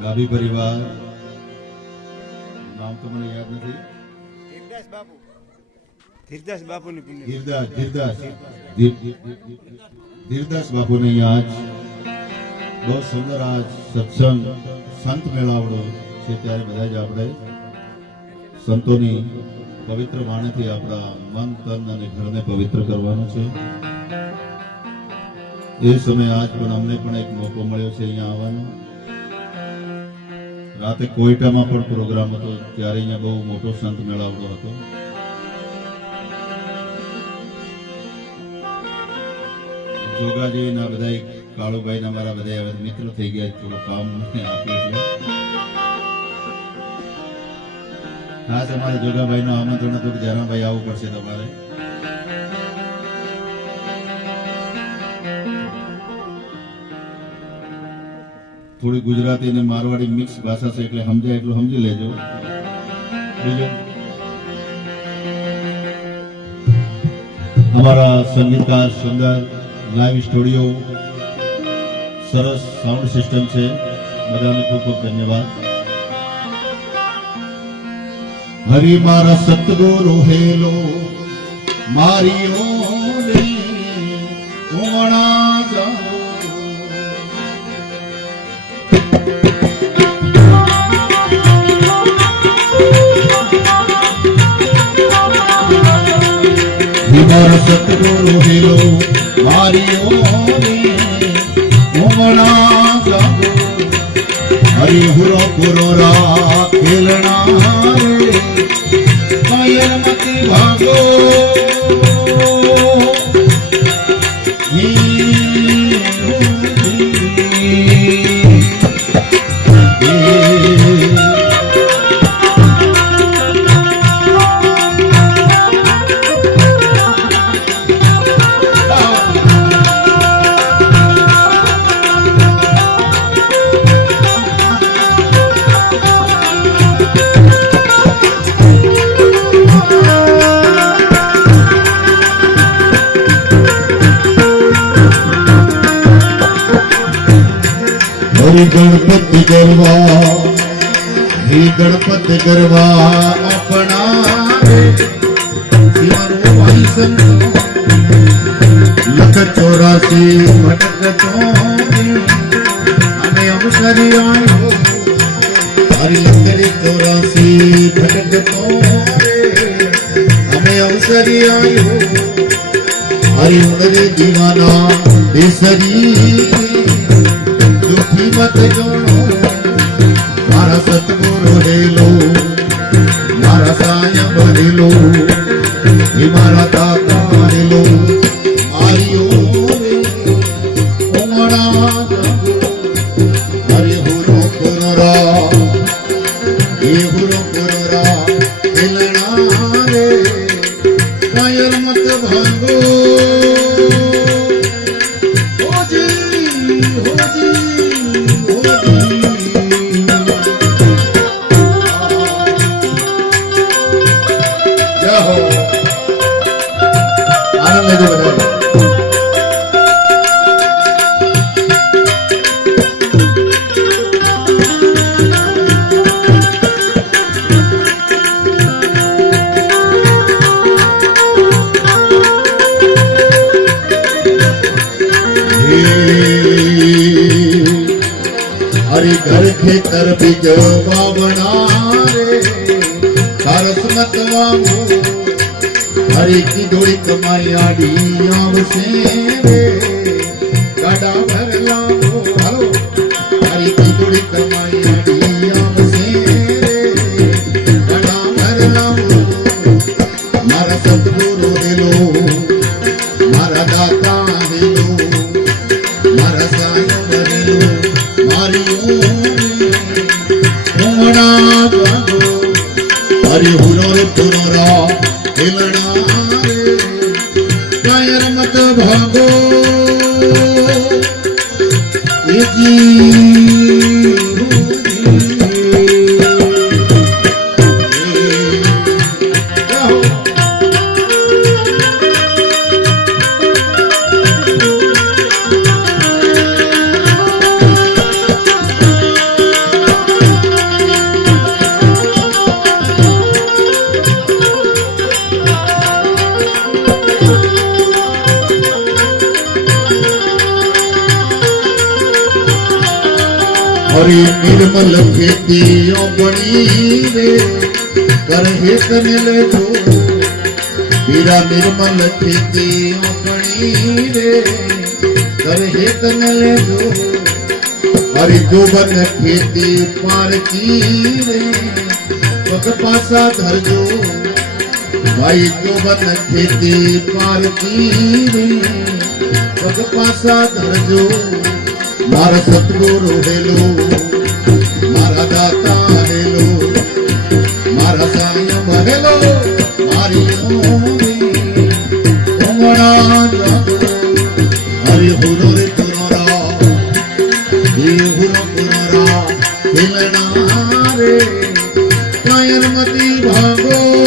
ડાબી પરિવાર નામ તો મને યાદ નથી. ધીરદાસ બાપુની પુણ્ય ધીરદાસ બાપુને આજ બહુ સુંદર આજ સત્સંગ સંત મેળાવડો છે ત્યારે બધા જ આપણે સંતોની પવિત્ર વાણીથી આપણા મન તન અને ઘરને પવિત્ર કરવાનું છે. એ સમયે આજ પણ અમને પણ એક મોકો મળ્યો છે અહીંયા આવવાનો. રાતે કોઈટામાં પણ પ્રોગ્રામ હતો ત્યારે અહીંયા બહુ મોટો સંત મેળાવડો હતો. જોગાજી ના બધા કાળુભાઈ ના મારા બધા હવે મિત્રો થઈ ગયા. થોડું કામ આપ્યું છે. ખાસ અમારે જોગાભાઈ નું આમંત્રણ હતું કે જરાભાઈ આવવું પડશે તમારે. થોડી ગુજરાતી અને મારવાડી મિક્સ ભાષા છે એટલે સમજાય એટલું સમજી લેજો. બીજું અમારા સંગીતકાર સુંદર લાઈવ સ્ટુડિયો સરસ સાઉન્ડ સિસ્ટમ છે. બધાને ખૂબ ખૂબ ધન્યવાદ. હરિ મારા સતગુરુ હેલો મારી ઓને ઉમણા જાઓ. મારા સતગુરુ હેલો મારી ઓને ઉમણા જાઓ. હરિ હુરો પુરો રા ખેલણા રે કાયર મત ભાગો. ગણપતિ ગરવા હે ગણપતિ ગરવા આપણા ભાઈ સંતો લખ 84 ભટકતો અમે અવસરી આવ્યો. હરિ લખ 84 ભટકતો અમે અવસરી આવ્યો. હરિ ઉનરે દીવાના બેસરી દુઃખી મત જોણો. મારા સતગુરુ હેલો મારા સાયમ હેલો હે મારા દાતા હેલો મારી ઉમણા હરે હુરો પુરા હે હુરો પુરા હેલણા રે કાયર મત ભાગો. हरि घर खेतर बीज बावना रे सारस मत वामो. हरि की डोली कमाई आड़ी आवसे रे गाड़ा भर लावो. हलो हरि की डोली कमाई आड़ी आवसे रे गाड़ा भर लावो. मारा सतगुरु हेलो मारा दाता हेलो मारा सायम हेलो मारी उमड़ा जागो. हरि हुरो रे पुरो रा હેલણા રે કાયર મત ભાગો. हरि निर्मल खेतियों बनी रे कर हेत मिले जो हीरा निर्मल खेतियों बनी रे कर हेत मिले जो हरि जो बन खेती पार की रे पग पासा धर जो भाई जो बन खेती पार की रे पग पासा धर जो मारा सतगुरु हेलो मारा दाता हेलो मारा सायं हेलो मारी ओमणा हरि हुरो रे तुरा हे हुरो तुरा हिलना रे कायर मती भागो